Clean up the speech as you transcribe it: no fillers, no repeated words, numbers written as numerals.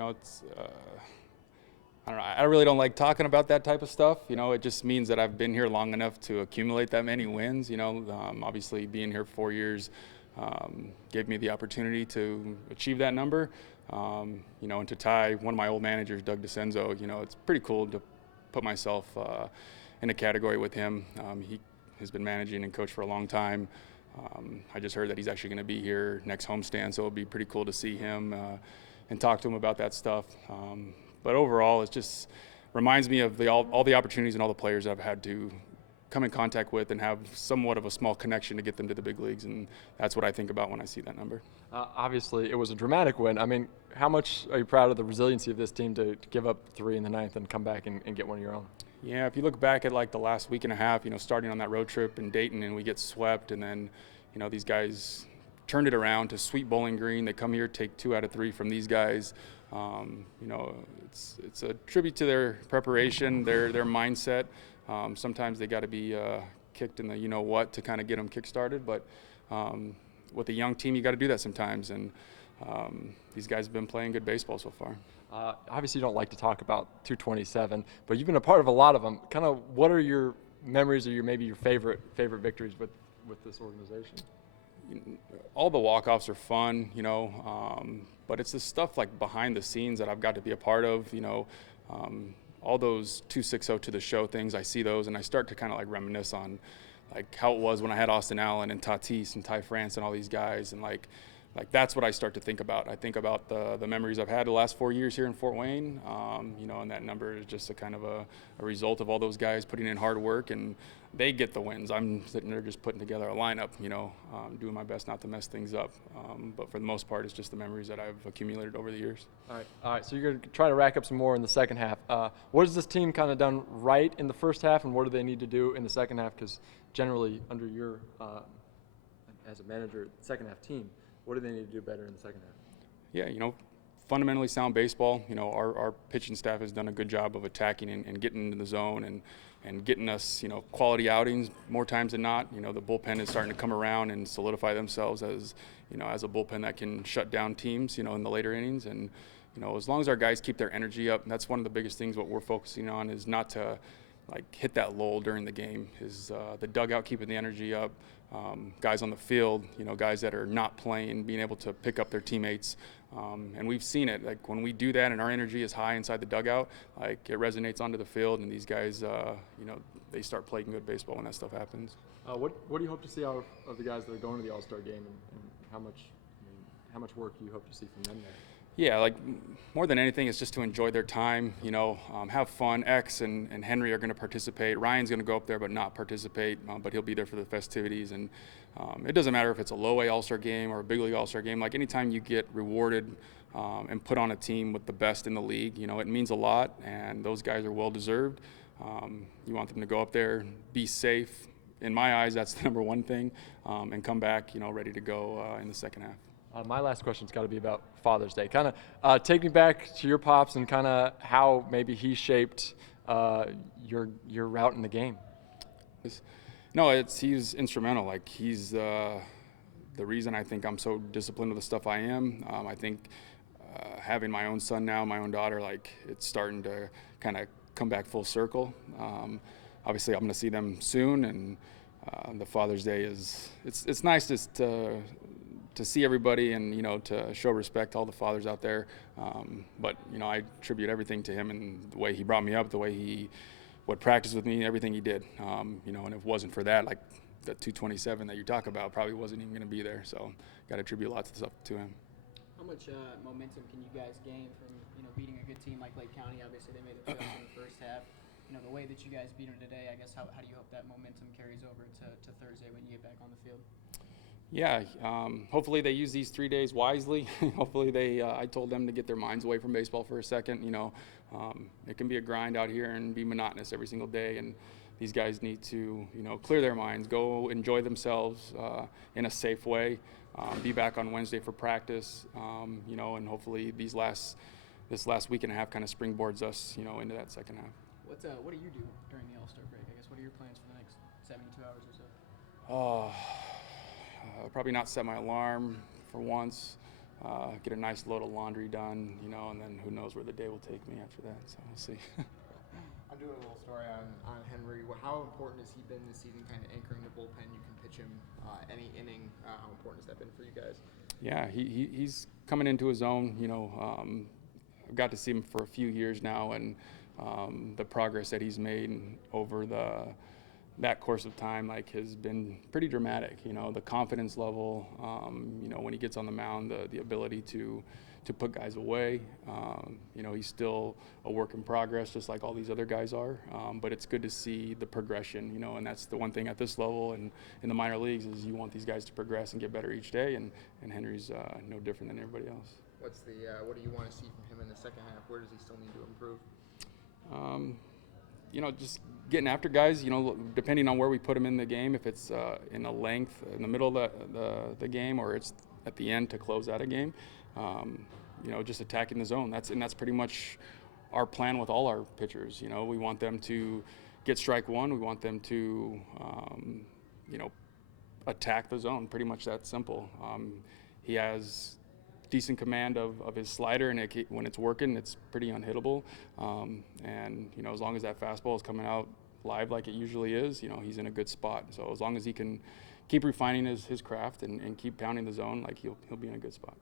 it's I don't know. I really don't like talking about that type of stuff. It just means that I've been here long enough to accumulate that many wins. Obviously being here 4 years gave me the opportunity to achieve that number. And to tie one of my old managers, Doug DeCenzo, it's pretty cool to put myself in a category with him. He has been managing and coached for a long time. I just heard that he's actually going to be here next homestand, so it'll be pretty cool to see him and talk to him about that stuff. But overall, it just reminds me of all the opportunities and all the players that I've had to come in contact with and have somewhat of a small connection to get them to the big leagues, and that's what I think about when I see that number. Obviously, it was a dramatic win. I mean, how much are you proud of the resiliency of this team to give up 3 in the ninth and come back and get one of your own? Yeah, if you look back at like the last week and a half, starting on that road trip in Dayton and we get swept, and then, these guys turned it around to sweep Bowling Green. They come here, take 2 out of 3 from these guys. It's a tribute to their preparation, their mindset. Sometimes they got to be kicked in the what to kind of get them kick-started, but with a young team, you got to do that sometimes, and these guys have been playing good baseball so far. Obviously, you don't like to talk about 227, but you've been a part of a lot of them. Kind of, what are your memories or maybe your favorite victories with this organization? All the walk-offs are fun, but it's the stuff like behind the scenes that I've got to be a part of. All those 260 to the show things, I see those and I start to kind of like reminisce on like how it was when I had Austin Allen and Tatis and Ty France and all these guys, and like that's what I start to think about. I think about the memories I've had the last 4 years here in Fort Wayne, and that number is just a kind of a result of all those guys putting in hard work, and they get the wins. I'm sitting there just putting together a lineup, doing my best not to mess things up. But for the most part, it's just the memories that I've accumulated over the years. All right. So you're going to try to rack up some more in the second half. What has this team kind of done right in the first half, and what do they need to do in the second half? Because generally, under your as a manager, second half team, what do they need to do better in the second half? Yeah, fundamentally sound baseball. Our pitching staff has done a good job of attacking and getting into the zone and getting us, quality outings more times than not. The bullpen is starting to come around and solidify themselves as a bullpen that can shut down teams, in the later innings. And, as long as our guys keep their energy up, that's one of the biggest things what we're focusing on is not to hit that lull during the game, is the dugout keeping the energy up, guys on the field, guys that are not playing, being able to pick up their teammates. And we've seen it, like when we do that and our energy is high inside the dugout, it resonates onto the field, and these guys, they start playing good baseball when that stuff happens. What do you hope to see out of the guys that are going to the All-Star game, and how much work do you hope to see from them there? Yeah, more than anything, it's just to enjoy their time, have fun. X and Henry are going to participate. Ryan's going to go up there but not participate, but he'll be there for the festivities. And it doesn't matter if it's a low-A All-Star game or a big league All-Star game. Anytime you get rewarded and put on a team with the best in the league, it means a lot, and those guys are well-deserved. You want them to go up there, be safe. In my eyes, that's the number one thing, and come back, ready to go in the second half. My last question's got to be about Father's Day. Kind of take me back to your pops and kind of how maybe he shaped your route in the game. He's instrumental. He's the reason I think I'm so disciplined with the stuff I am. I think having my own son now, my own daughter, it's starting to kind of come back full circle. Obviously, I'm going to see them soon, and the Father's Day it's nice just to see everybody and, to show respect to all the fathers out there. But, I attribute everything to him and the way he brought me up, the way he would practice with me, everything he did. And if it wasn't for that, the 227 that you talk about probably wasn't even going to be there. So got to attribute lots of stuff to him. How much momentum can you guys gain from, beating a good team like Lake County? Obviously, they made the playoffs in the first half. The way that you guys beat them today, I guess, how do you hope that momentum carries over to Thursday when you get back on the field? Yeah, hopefully they use these 3 days wisely. Hopefully I told them to get their minds away from baseball for a second. It can be a grind out here and be monotonous every single day, and these guys need to, clear their minds, go enjoy themselves in a safe way, be back on Wednesday for practice, and hopefully this last week and a half kind of springboards us, into that second half. What do you do during the All-Star break? I guess, what are your plans for the next 72 hours or so? Probably not set my alarm for once. get a nice load of laundry done, you know, and then who knows where the day will take me after that. So we'll see. I'm doing a little story on Henry. How important has he been this season, kind of anchoring the bullpen? You can pitch him any inning. How important has that been for you guys? Yeah, he's coming into his own. You know, I've got to see him for a few years now, and the progress that he's made over that course of time, like, has been pretty dramatic. You know, the confidence level, you know, when he gets on the mound, the ability to put guys away. You know, he's still a work in progress, just like all these other guys are. But it's good to see the progression, you know, and that's the one thing at this level and in the minor leagues is you want these guys to progress and get better each day, and Henry's no different than everybody else. What do you want to see from him in the second half? Where does he still need to improve? You know, just getting after guys, you know, depending on where we put him in the game, if it's in the length, in the middle of the game, or it's at the end to close out a game, you know, just attacking the zone. That's pretty much our plan with all our pitchers. You know, we want them to get strike one. We want them to, you know, attack the zone. Pretty much that simple. He has decent command of his slider, and when it's working, it's pretty unhittable. And you know, as long as that fastball is coming out live like it usually is, you know, he's in a good spot. So as long as he can keep refining his craft and keep pounding the zone, like, he'll be in a good spot.